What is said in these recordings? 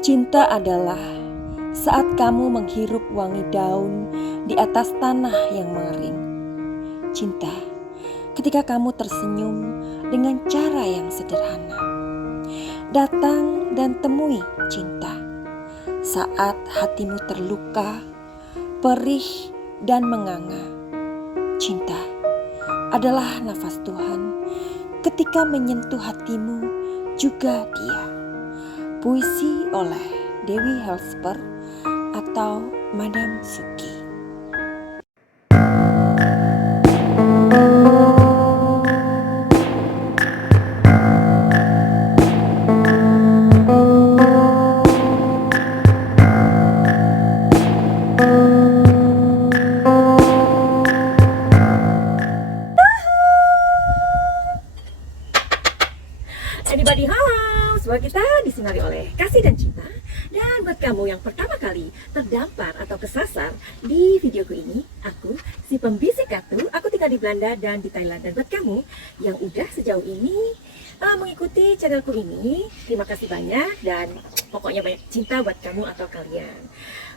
Cinta adalah saat kamu menghirup wangi daun di atas tanah yang mengering. Cinta ketika kamu tersenyum dengan cara yang sederhana. Datang dan temui cinta saat hatimu terluka, perih dan menganga. Cinta adalah nafas Tuhan ketika menyentuh hatimu juga dia. Puisi oleh Dewi Helsper atau Madam Suki. Anybody house, bahwa kita disinari oleh kasih dan cinta. Dan buat kamu yang pertama kali terdampar atau kesasar di videoku ini, aku si pembisik Katu, aku tinggal di Belanda dan di Thailand. Dan buat kamu yang udah sejauh ini mengikuti channelku ini, terima kasih banyak dan pokoknya banyak cinta buat kamu atau kalian.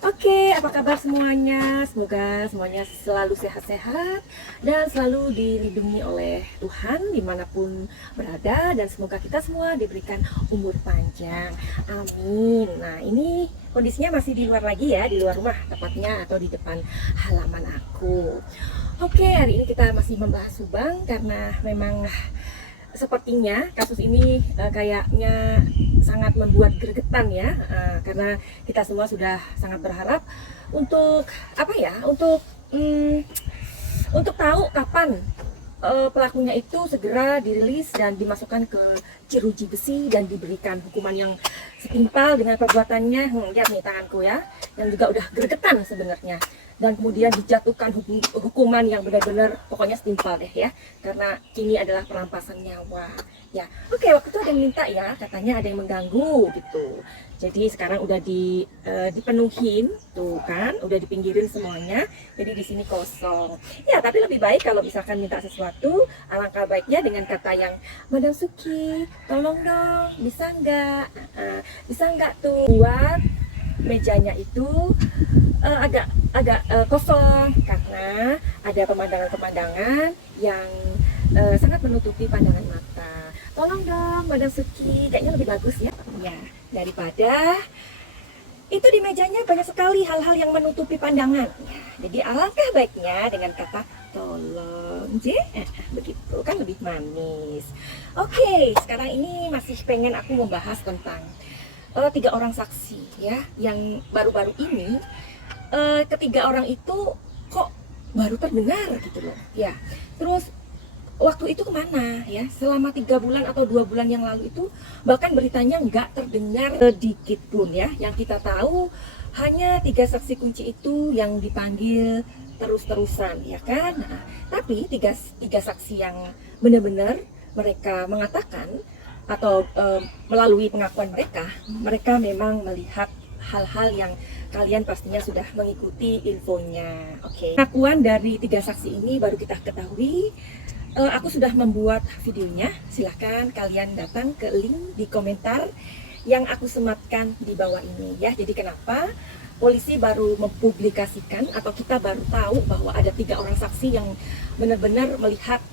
Oke, apa kabar semuanya? Semoga semuanya selalu sehat-sehat dan selalu dilindungi oleh Tuhan dimanapun berada, dan semoga kita semua diberikan umur panjang. Amin. Nah, ini kondisinya masih di luar lagi ya, di luar rumah tepatnya, atau di depan halaman aku. Oke, hari ini kita masih membahas Subang karena memang sepertinya kasus ini kayaknya sangat membuat gregetan ya, karena kita semua sudah sangat berharap untuk untuk tahu kapan pelakunya itu segera dirilis dan dimasukkan ke jeruji besi dan diberikan hukuman yang setimpal dengan perbuatannya. Lihat nih tanganku ya, yang juga udah gregetan sebenarnya, dan kemudian dijatuhkan hukuman yang benar-benar pokoknya setimpal deh ya, karena ini adalah perampasan nyawa ya. Oke, waktu itu ada yang minta ya, katanya ada yang mengganggu gitu, jadi sekarang udah dipenuhin tuh kan, udah dipinggirin semuanya, jadi di sini kosong ya. Tapi lebih baik kalau misalkan minta sesuatu, alangkah baiknya dengan kata yang, Madam Suki, tolong dong, bisa nggak tuh buat mejanya itu agak kosong karena ada pemandangan-pemandangan yang sangat menutupi pandangan mata. Tolong dong Madam Suki, kayaknya lebih bagus ya, daripada itu di mejanya banyak sekali hal-hal yang menutupi pandangan ya. Jadi alangkah baiknya dengan kata tolong, begitu kan lebih manis. Oke, sekarang ini masih pengen aku membahas tentang 3 orang saksi ya, yang baru-baru ini ketiga orang itu kok baru terdengar gitu loh ya. Terus waktu itu kemana ya, selama 3 bulan atau 2 bulan yang lalu itu bahkan beritanya nggak terdengar sedikit pun ya. Yang kita tahu hanya 3 saksi kunci itu yang dipanggil terus-terusan ya kan. Nah, tapi tiga saksi yang benar-benar mereka mengatakan atau melalui pengakuan mereka memang melihat hal-hal yang kalian pastinya sudah mengikuti infonya. Oke. Pengakuan dari 3 saksi ini baru kita ketahui. Aku sudah membuat videonya, silahkan kalian datang ke link di komentar yang aku sematkan di bawah ini ya. Jadi kenapa polisi baru mempublikasikan atau kita baru tahu bahwa ada 3 orang saksi yang benar-benar melihat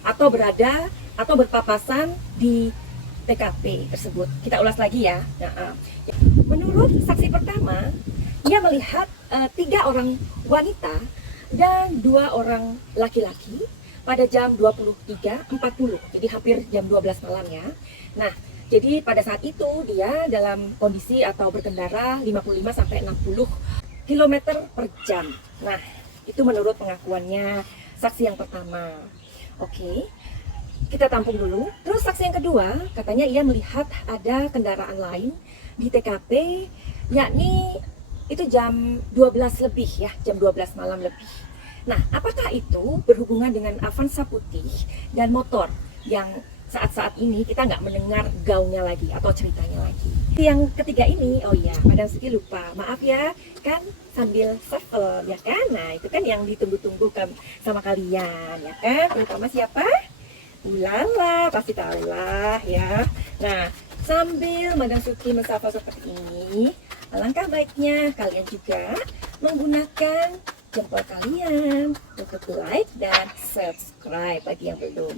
atau berada atau berpapasan di TKP tersebut. Kita ulas lagi ya. Menurut saksi pertama, dia melihat 3 orang wanita dan 2 orang laki-laki pada jam 23.40, jadi hampir jam 12 malam ya. Nah, jadi pada saat itu dia dalam kondisi atau berkendara 55-60 km per jam. Nah, itu menurut pengakuannya saksi yang pertama. Oke, kita tampung dulu. Terus saksi yang kedua, katanya ia melihat ada kendaraan lain di TKP, yakni itu jam 12 lebih ya, jam 12 malam lebih. Nah, apakah itu berhubungan dengan Avanza putih dan motor yang saat-saat ini kita nggak mendengar gaungnya lagi atau ceritanya lagi. Yang ketiga ini, oh iya, Madam Suki lupa, maaf ya, kan sambil shuffle ya kan. Nah, itu kan yang ditunggu-tunggu sama kalian ya kan, terutama siapa? Ulala, pasti tahu lah ya. Nah, Sambil Madam Suki mensapa seperti ini, alangkah baiknya kalian juga menggunakan jempol kalian untuk like dan subscribe bagi yang belum.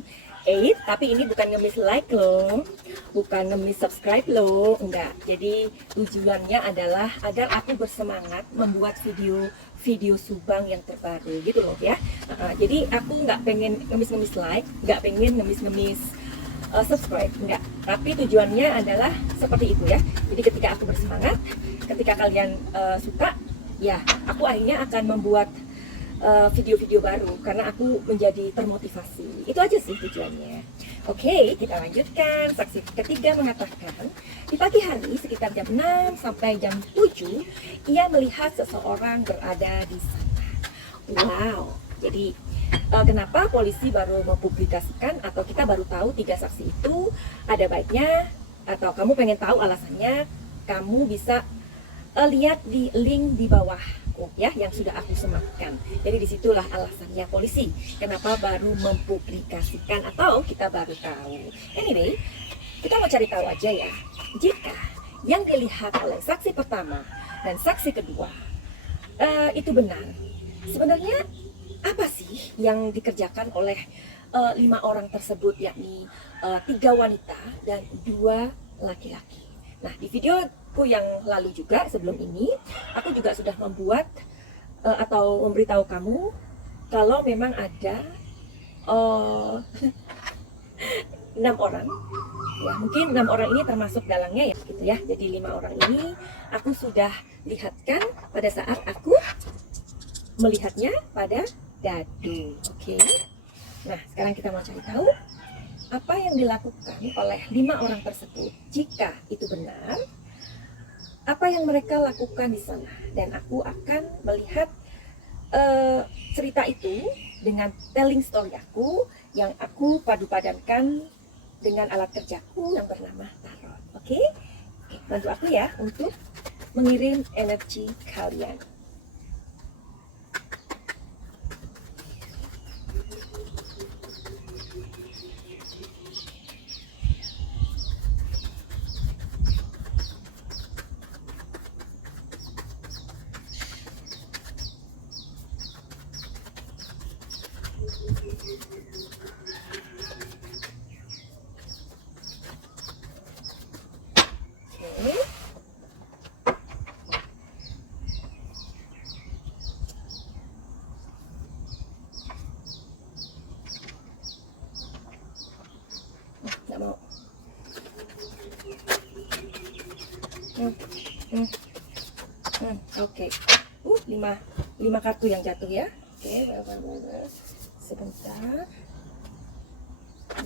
Tapi ini bukan ngemis like loh, bukan ngemis subscribe loh, enggak. Jadi tujuannya adalah agar aku bersemangat membuat video Subang yang terbaru gitu loh ya. Jadi aku nggak pengen ngemis-ngemis like, nggak pengen ngemis-ngemis subscribe, enggak. Tapi tujuannya adalah seperti itu ya. Jadi ketika aku bersemangat, ketika kalian suka, ya aku akhirnya akan membuat video-video baru karena aku menjadi termotivasi. Itu aja sih tujuannya. Oke, kita lanjutkan. Saksi ketiga mengatakan di pagi hari sekitar jam 6 sampai jam 7 ia melihat seseorang berada di sana. Wow. Jadi kenapa polisi baru mempublikasikan atau kita baru tahu 3 saksi itu? Ada baiknya atau kamu pengen tahu alasannya, kamu bisa lihat di link di bawah ya yang sudah aku sematkan. Jadi disitulah alasannya polisi kenapa baru mempublikasikan atau kita baru tahu. Anyway, kita mau cari tahu aja ya. Jika yang dilihat oleh saksi pertama dan saksi kedua itu benar, sebenarnya apa sih yang dikerjakan oleh 5 orang tersebut, yakni 3 wanita dan 2 laki-laki. Nah, di videoku yang lalu juga sebelum ini, aku juga sudah membuat atau memberitahu kamu kalau memang ada 6 orang. Ya, mungkin 6 orang ini termasuk dalangnya ya, gitu ya. Jadi 5 orang ini aku sudah lihatkan pada saat aku melihatnya pada Dadu. Oke. Nah, sekarang kita mau cari tahu apa yang dilakukan oleh 5 orang tersebut. Jika itu benar, apa yang mereka lakukan di sana, dan aku akan melihat cerita itu dengan telling story aku yang aku padu-padankan dengan alat kerjaku yang bernama tarot. Oke? Bantu aku ya untuk mengirim energi kalian. Nggak mau. Oke. 5 kartu yang jatuh ya. Oke, sebentar.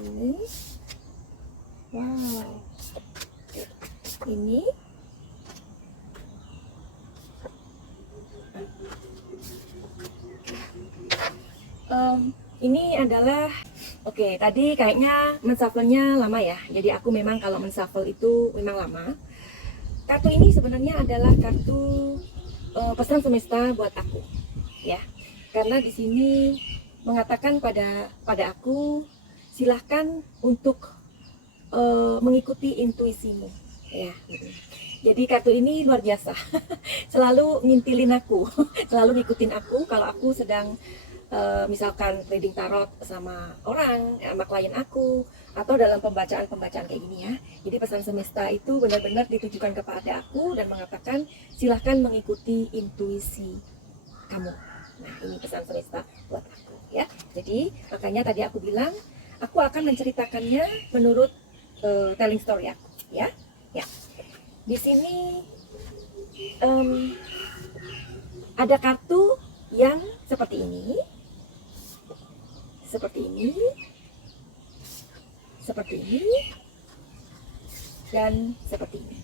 Ini. Wow. Ini. Ini adalah tadi kayaknya menshuffle-nya lama ya. Jadi aku memang kalau menshuffle itu memang lama. Kartu ini sebenarnya adalah kartu pesan semesta buat aku, ya. Karena di sini mengatakan pada aku, silahkan untuk mengikuti intuisimu, ya. Jadi kartu ini luar biasa, selalu ngintilin aku, selalu ngikutin aku kalau aku sedang misalkan reading tarot sama orang, sama klien aku, atau dalam pembacaan kayak gini ya. Jadi pesan semesta itu benar-benar ditujukan kepada aku dan mengatakan silahkan mengikuti intuisi kamu. Nah, ini pesan semesta buat aku ya. Jadi makanya tadi aku bilang aku akan menceritakannya menurut telling story aku ya. Ya. Di sini ada kartu yang seperti ini, dan seperti ini.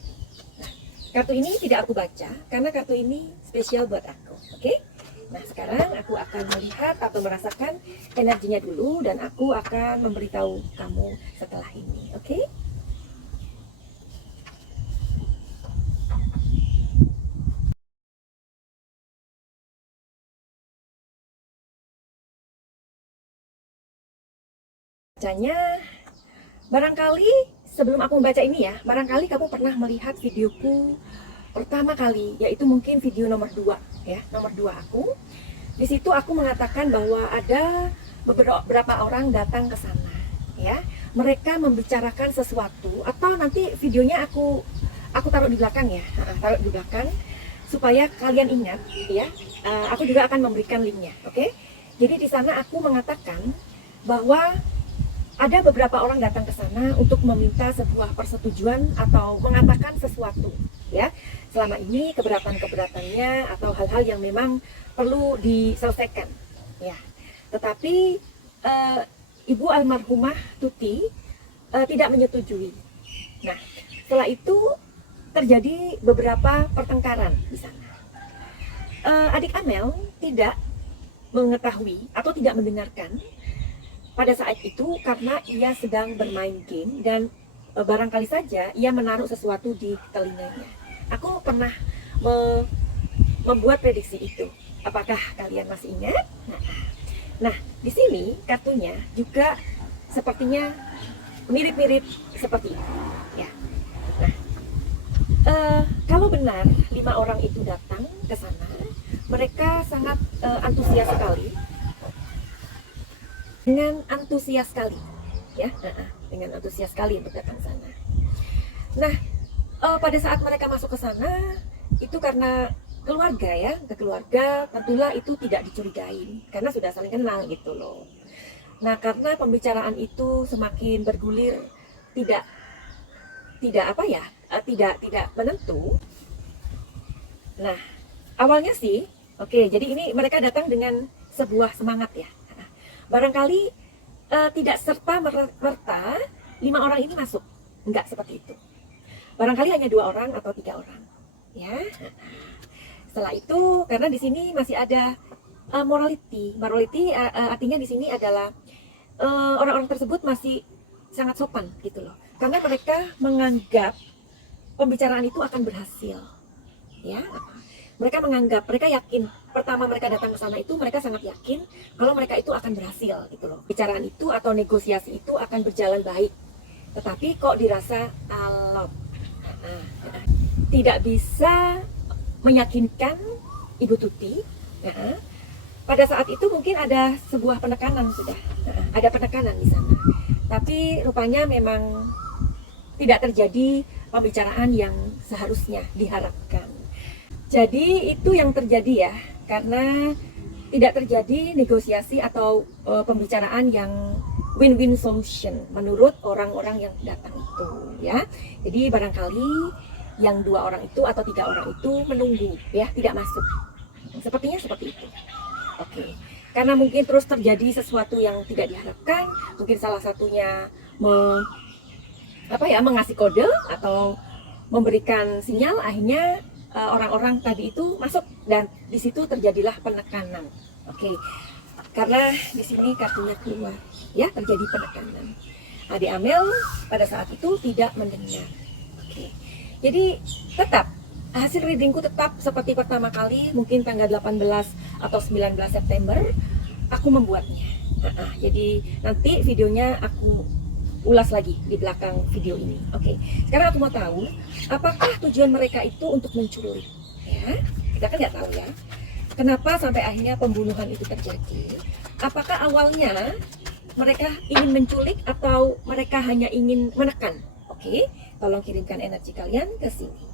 Nah, kartu ini tidak aku baca karena kartu ini spesial buat aku. Oke? Nah, sekarang aku akan melihat atau merasakan energinya dulu dan aku akan memberitahu kamu setelah ini. Oke? Bacanya barangkali sebelum aku membaca ini ya, barangkali kamu pernah melihat videoku pertama kali, yaitu mungkin video nomor 2 ya, nomor 2 aku. Di situ aku mengatakan bahwa ada beberapa orang datang ke sana ya. Mereka membicarakan sesuatu, atau nanti videonya aku taruh di belakang ya, taruh di belakang supaya kalian ingat ya. Aku juga akan memberikan linknya, oke? Jadi di sana aku mengatakan bahwa ada beberapa orang datang ke sana untuk meminta sebuah persetujuan atau mengatakan sesuatu ya. Selama ini keberatan-keberatannya atau hal-hal yang memang perlu diselesaikan ya. Tetapi Ibu almarhumah Tuti tidak menyetujui. Nah, setelah itu terjadi beberapa pertengkaran di sana. Adik Amel tidak mengetahui atau tidak mendengarkan pada saat itu karena ia sedang bermain game dan barangkali saja ia menaruh sesuatu di telinganya. Aku pernah membuat prediksi itu. Apakah kalian masih ingat? Nah, di sini kartunya juga sepertinya mirip-mirip seperti itu. Ya. Nah, kalau benar 5 orang itu datang ke sana, mereka sangat antusias sekali. Dengan antusias sekali, ya, dengan antusias sekali untuk datang ke sana. Nah, pada saat mereka masuk ke sana, itu karena keluarga ya, ke keluarga tentulah itu tidak dicurigai karena sudah saling kenal gitu loh. Nah, karena pembicaraan itu semakin bergulir tidak menentu. Nah, awalnya sih, oke, jadi ini mereka datang dengan sebuah semangat ya. Barangkali tidak serta merta 5 orang ini masuk, enggak seperti itu. Barangkali hanya 2 orang atau 3 orang, ya. Setelah itu, karena di sini masih ada morality artinya di sini adalah orang-orang tersebut masih sangat sopan gitu loh, karena mereka menganggap pembicaraan itu akan berhasil, ya. Mereka yakin, pertama mereka datang ke sana itu mereka sangat yakin kalau mereka itu akan berhasil gitu loh. Bicaraan itu atau negosiasi itu akan berjalan baik. Tetapi kok dirasa alot. Tidak bisa meyakinkan Ibu Tuti. Pada saat itu mungkin ada sebuah penekanan sudah. Ada penekanan di sana. Tapi rupanya memang tidak terjadi pembicaraan yang seharusnya diharapkan. Jadi itu yang terjadi ya, karena tidak terjadi negosiasi atau pembicaraan yang win-win solution menurut orang-orang yang datang itu ya. Jadi barangkali yang 2 orang itu atau 3 orang itu menunggu ya, tidak masuk. Sepertinya seperti itu. Oke. Karena mungkin terus terjadi sesuatu yang tidak diharapkan, mungkin salah satunya mengasih kode atau memberikan sinyal, akhirnya orang-orang tadi itu masuk dan di situ terjadilah penekanan. Oke. Karena di sini kartunya keluar, ya, terjadi penekanan. Adik Amel pada saat itu tidak mendengar. Oke. Jadi tetap hasil readingku tetap seperti pertama kali, mungkin tanggal 18 atau 19 September aku membuatnya. Jadi nanti videonya aku ulas lagi di belakang video ini. Oke. Sekarang aku mau tahu apakah tujuan mereka itu untuk menculik, ya? Kita kan nggak tahu ya. Kenapa sampai akhirnya pembunuhan itu terjadi? Apakah awalnya mereka ingin menculik atau mereka hanya ingin menekan? Oke, tolong kirimkan energi kalian ke sini.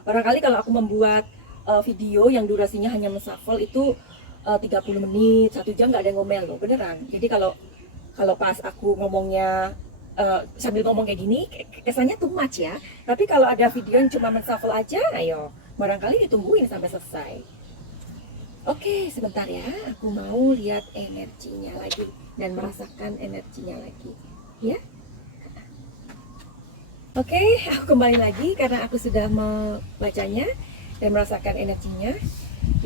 Barangkali kalau aku membuat video yang durasinya hanya menshuffle itu 30 menit, 1 jam nggak ada yang ngomel loh, beneran. Jadi kalau pas aku ngomongnya sambil ngomong kayak gini, kesannya too much ya. Tapi kalau ada video yang cuma menshuffle aja, ayo, barangkali ditungguin sampai selesai. Oke, sebentar ya, aku mau lihat energinya lagi dan merasakan energinya lagi, ya. Oke, aku kembali lagi karena aku sudah membacanya dan merasakan energinya.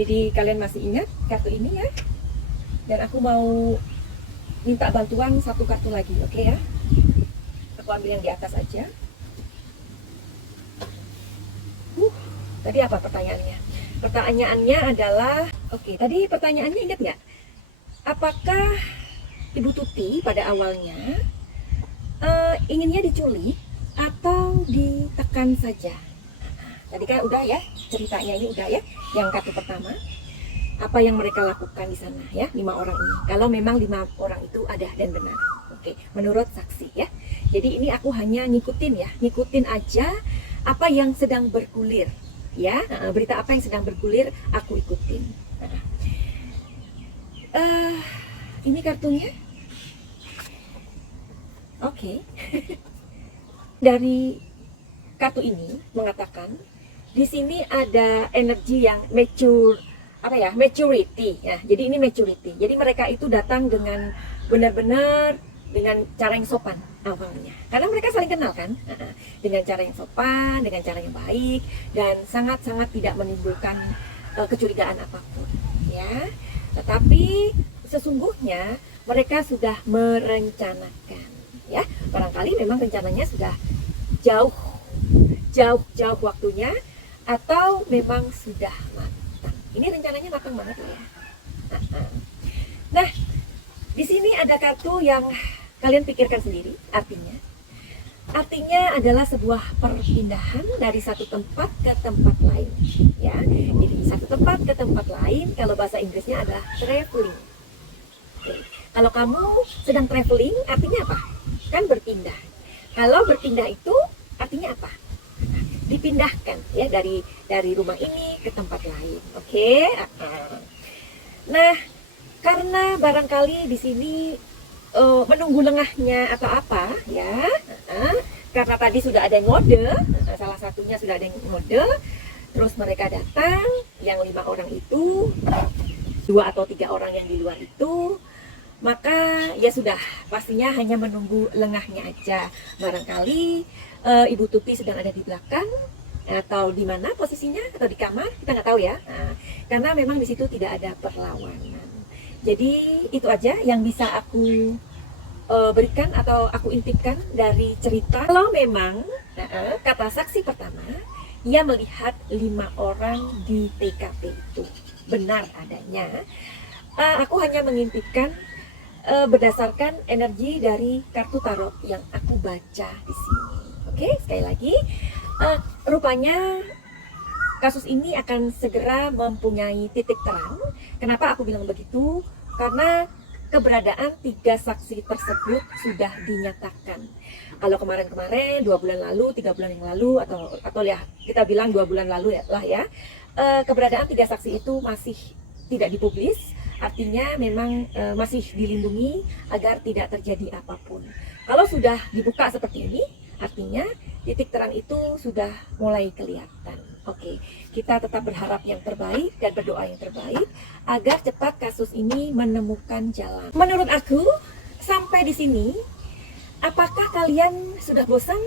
Jadi kalian masih ingat kartu ini ya? Dan aku mau minta bantuan satu kartu lagi, oke ya? Aku ambil yang di atas aja. Tadi apa pertanyaannya? Pertanyaannya adalah, oke, tadi pertanyaannya ingat nggak? Apakah Ibu Tuti pada awalnya inginnya diculik atau ditekan saja? Tadi kan udah ya, ceritanya ini udah ya. Yang kartu pertama, apa yang mereka lakukan di sana ya, 5 orang ini. Kalau memang 5 orang itu ada dan benar. Oke, menurut saksi ya. Jadi ini aku hanya ngikutin ya, ngikutin aja apa yang sedang bergulir ya. Berita apa yang sedang bergulir aku ikutin. Ini kartunya. Oke. Dari kartu ini mengatakan di sini ada energi yang maturity ya. Jadi ini maturity. Jadi mereka itu datang dengan benar-benar dengan cara yang sopan awalnya. Karena mereka saling kenal kan. Dengan cara yang sopan, dengan cara yang baik dan sangat-sangat tidak menimbulkan kecurigaan apapun ya. Tetapi sesungguhnya mereka sudah merencanakan ya. Barangkali memang rencananya sudah jauh waktunya atau memang sudah matang. Ini rencananya matang banget ya. Nah, di sini ada kartu yang kalian pikirkan sendiri artinya adalah sebuah perpindahan dari satu tempat ke tempat lain ya. Jadi satu tempat ke tempat lain, kalau bahasa Inggrisnya adalah traveling. Oke. Kalau kamu sedang traveling artinya apa? Kan berpindah. Kalau berpindah itu artinya apa? Dipindahkan ya dari rumah ini ke tempat lain. Oke. Nah, karena barangkali di sini menunggu lengahnya atau apa ya. Karena tadi sudah ada yang ngode, salah satunya sudah ada yang ngode, terus mereka datang, yang 5 orang itu, 2 atau 3 orang yang di luar itu, maka ya sudah, pastinya hanya menunggu lengahnya aja. Barangkali Ibu Tuti sedang ada di belakang atau di mana posisinya, atau di kamar, kita nggak tahu ya. Karena memang di situ tidak ada perlawanan. Jadi itu aja yang bisa aku berikan atau aku intipkan dari cerita. Kalau memang kata saksi pertama, ia melihat 5 orang di TKP itu benar adanya. Aku hanya mengintipkan berdasarkan energi dari kartu tarot yang aku baca di sini. Oke, sekali lagi, rupanya kasus ini akan segera mempunyai titik terang. Kenapa aku bilang begitu? Karena keberadaan 3 saksi tersebut sudah dinyatakan. Kalau kemarin-kemarin 2 bulan lalu, 3 bulan yang lalu, atau ya kita bilang 2 bulan lalu lah ya, keberadaan 3 saksi itu masih tidak dipublis. Artinya memang masih dilindungi agar tidak terjadi apapun. Kalau sudah dibuka seperti ini, artinya titik terang itu sudah mulai kelihatan. Oke, kita tetap berharap yang terbaik dan berdoa yang terbaik agar cepat kasus ini menemukan jalan. Menurut aku, sampai di sini, apakah kalian sudah bosan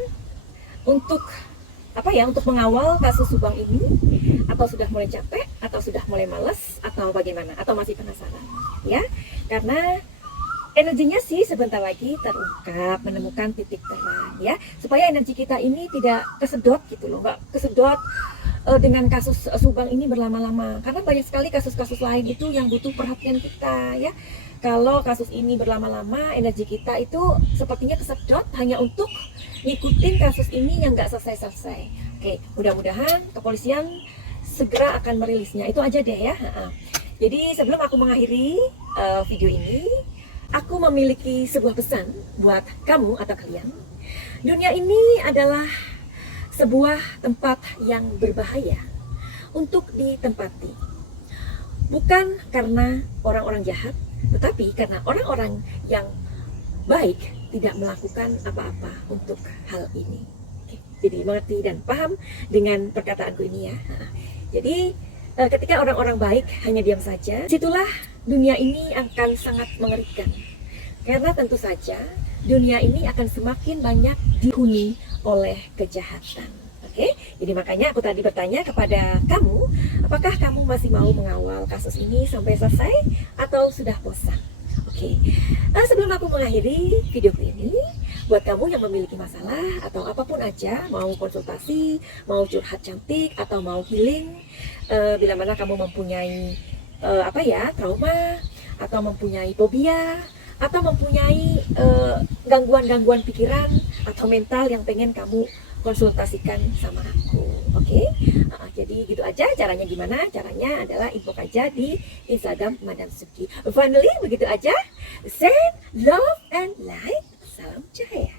untuk untuk mengawal kasus Subang ini, atau sudah mulai capek, atau sudah mulai malas, atau bagaimana, atau masih penasaran ya? Karena energinya sih sebentar lagi terungkap, menemukan titik terang ya, supaya energi kita ini tidak kesedot gitu loh, nggak kesedot dengan kasus Subang ini berlama-lama, karena banyak sekali kasus-kasus lain itu yang butuh perhatian kita ya. Kalau kasus ini berlama-lama, energi kita itu sepertinya kesedot hanya untuk ngikutin kasus ini yang nggak selesai-selesai. Oke, mudah-mudahan kepolisian segera akan merilisnya. Itu aja deh ya. Jadi sebelum aku mengakhiri video ini, aku memiliki sebuah pesan buat kamu atau kalian. Dunia ini adalah sebuah tempat yang berbahaya untuk ditempati. Bukan karena orang-orang jahat, tetapi karena orang-orang yang baik tidak melakukan apa-apa untuk hal ini. Oke, jadi mengerti dan paham dengan perkataanku ini ya. Jadi ketika orang-orang baik hanya diam saja, situlah dunia ini akan sangat mengerikan. Karena tentu saja dunia ini akan semakin banyak dihuni oleh kejahatan. Oke, jadi makanya aku tadi bertanya kepada kamu, apakah kamu masih mau mengawal kasus ini sampai selesai atau sudah bosan? Oke, sebelum aku mengakhiri video ini, buat kamu yang memiliki masalah atau apapun aja, mau konsultasi, mau curhat cantik, atau mau healing, bila mana kamu mempunyai trauma, atau mempunyai fobia, atau mempunyai gangguan-gangguan pikiran atau mental yang pengen kamu konsultasikan sama aku. Oke? Jadi gitu aja. Caranya gimana? Caranya adalah inbox aja di Instagram Madam Suki. Finally, begitu aja. Send love and light. Salam cahaya.